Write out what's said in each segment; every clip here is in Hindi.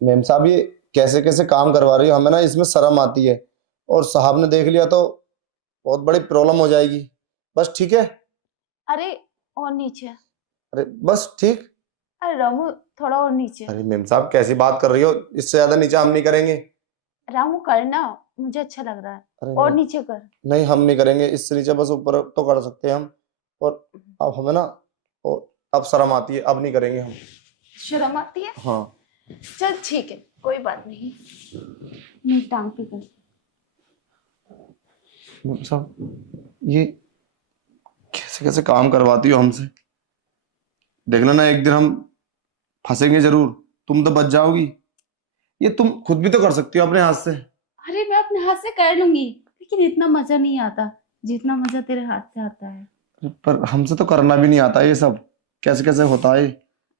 मेम साहब ये कैसे कैसे काम करवा रही हो, हमें ना इसमें शर्म आती है। और साहब ने देख लिया तो बहुत बड़ी प्रॉब्लम हो जाएगी। बस ठीक है। अरे और नीचे। अरे बस ठीक। अरे रामू, थोड़ा और नीचे। अरे मेम साहब कैसी बात कर रही हो, इससे ज्यादा नीचे हम नहीं करेंगे। रामू करना, मुझे अच्छा लग रहा है। अरे और नहीं, नीचे कर। नहीं हम नहीं करेंगे, इससे नीचे बस ऊपर तो कर सकते हैं हम। और अब हमें ना, और अब शर्म आती है, अब नहीं करेंगे हम। शर्म आती है? हाँ। चल ठीक है, कोई बात नहीं। मेरी टांग पे कर। मेम साहब ये कैसे कैसे काम करवाती हो हमसे। देखना ना एक दिन हम फंसेंगे जरूर, तुम तो बच जाओगी। ये तुम खुद भी तो कर सकती हो अपने हाथ से। अरे मैं अपने हाथ से कर लूंगी, लेकिन इतना मजा नहीं आता जितना मजा तेरे हाथ से आता है। पर हमसे तो करना भी नहीं आता ये सब, कैसे कैसे होता है।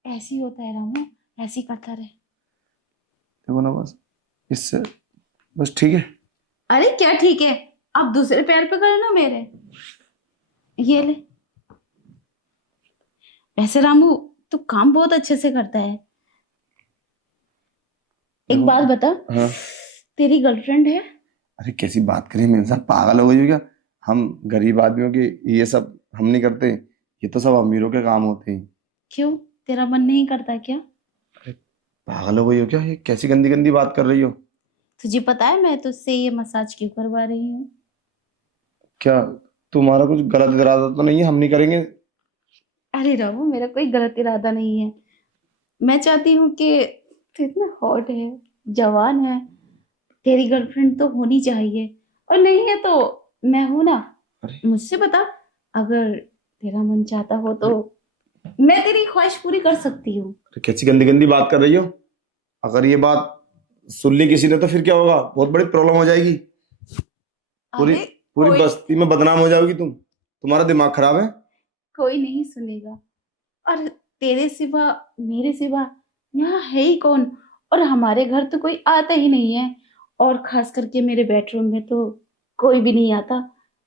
ऐसे ही होता है रामू, ऐसे ही करता रहे। देखो ना बस, इससे बस ठीक है। अरे क्या ठीक है, अब दूसरे पैर पे करे ना मेरे। ये ले। वैसे रामू, तू काम बहुत अच्छे से करता है। एक देखो। बात बता, हाँ। तेरी गर्लफ्रेंड है? अरे कैसी बात करी, मेरे साथ पागल हो गई हो क्या। हम गरीब आदमियों के ये सब हम नहीं करते, ये तो सब अमीरों के काम होते हैं। क्यों, तेरा मन नहीं करता क्या? अरे पागल हो गई हो क्या, ये कैसी गंदी गंदी बात कर रही हो। तुझे पता है मैं तुझसे ये मसाज क्यों करवा रही हूँ? क्या तुम्हारा कुछ गलत इरादा तो नहीं है, हम नहीं करेंगे। अरे रामू, मेरा कोई गलत इरादा नहीं है। मैं चाहती हूँ कि तू इतना हॉट है, जवान है, तेरी गर्लफ्रेंड तो होनी चाहिए। और नहीं है तो मैं हूं ना। अरे मुझसे बता, अगर तेरा मन चाहता हो तो मैं तेरी ख्वाहिश पूरी कर सकती हूँ। अरे कैसी गंदी गंदी बात कर रही हो। अगर ये बात सुन ली किसी ने तो फिर क्या होगा, बहुत बड़ी प्रॉब्लम हो जाएगी। पूरी अरे पूरी कोई बस्ती में बदनाम हो जाओगी तुम। तुम्हारा दिमाग खराब है। कोई नहीं सुनेगा। और तेरे सिवा, मेरे सिवा यहाँ है ही कौन? और हमारे घर तो कोई आता ही नहीं है। और खास करके मेरे बेडरूम में तो कोई भी नहीं आता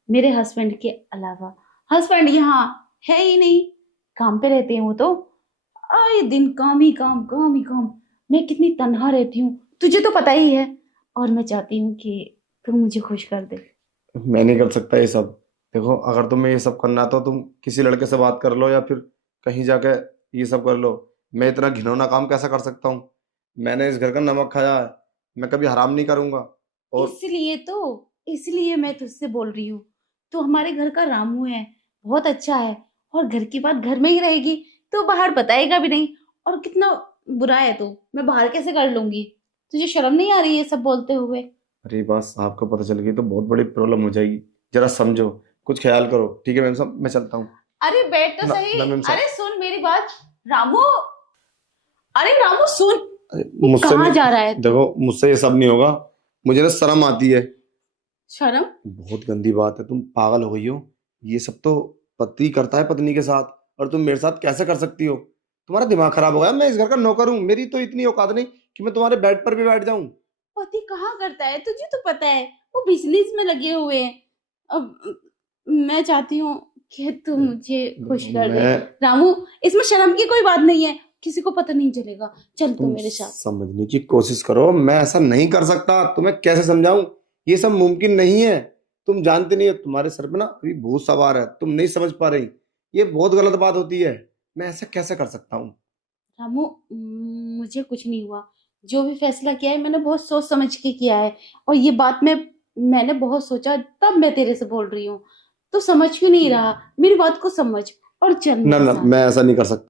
मेरे हस्बैंड के अलावा। हस्बैंड यहाँ है ही नहीं, काम पे रहते हैं वो तो। आए दिन काम ही काम, काम ही काम। मैं कितनी तन्हा रहती हूँ, तुझे तो पता ही है। और मैं चाहती हूँ कि तू मुझे खुश कर दे। मैं नहीं कर सकता ये सब। देखो अगर तुम्हें ये सब करना है तो तुम किसी लड़के से बात कर लो या फिर कहीं जाके ये सब कर लो। मैं इतना घिनौना काम कैसा कर सकता हूँ। मैंने इस घर का नमक खाया है, मैं कभी हराम नहीं करूंगा। और इसलिए तो, इसलिए मैं तुझसे बोल रही हूँ। तू हमारे घर का रामू है, बहुत अच्छा है। और घर की बात घर में ही रहेगी, तो बाहर बताएगा भी नहीं। और कितना बुरा है तू, मैं बाहर कैसे कर लूंगी? तुझे शर्म नहीं आ रही है सब बोलते हुए? अरे बात साहब को पता चल गई तो बहुत बड़ी प्रॉब्लम हो जाएगी। जरा समझो, कुछ ख्याल करो। ठीक है मैम साहब, मैं चलता हूँ। अरे बैठ तो ना सही। ना मैम अरे साहब। सुन मेरी बात, रामू। अरे रामू सुन। अरे ये मुझसे कहाँ नहीं, जा रहा है तू? देखो मुझसे ये सब नहीं होगा। मुझे ना शर्म आती है। शर्म? बहुत गंदी बात है, तुम पागल हो गई हो। ये सब तो पति करता है पत्नी के साथ, और तुम मेरे साथ कैसे कर सकती हो। तुम्हारा दिमाग खराब हो गया, मैं इस घर का नौकर हूँ, मेरी तो इतनी औकात नहीं कि मैं तुम्हारे बेड पर भी बैठ जाऊं। पति कहाँ करता है, तुझे तो पता है। वो बिजनेस में लगे हुए हैं। अब मैं चाहती हूँ कि तू मुझे खुश देखो कर दे। मैं, रामू, इसमें शर्म की कोई बात नहीं है, किसी को पता नहीं चलेगा। चल तू तुम मेरे साथ। समझने की कोशिश करो, मैं ऐसा नहीं कर सकता, तुम्हें कैसे समझाऊं। ये सब मुमकिन नहीं है। तुम जानते नहीं हो, तुम्हारे सर पे ना अभी भूत सवार है, तुम नहीं समझ पा रही। ये बहुत गलत बात होती है। मैं ऐसा कैसे कर सकता हूँ। रामू, मुझे कुछ नहीं हुआ। जो भी फैसला किया है मैंने बहुत सोच समझ के किया है। और ये बात मैंने बहुत सोचा, तब मैं तेरे से बोल रही हूँ। तू समझ क्यों नहीं रहा? मेरी बात को समझ और चल ना मेरे ना, साथ। मैं ऐसा नहीं कर सकता।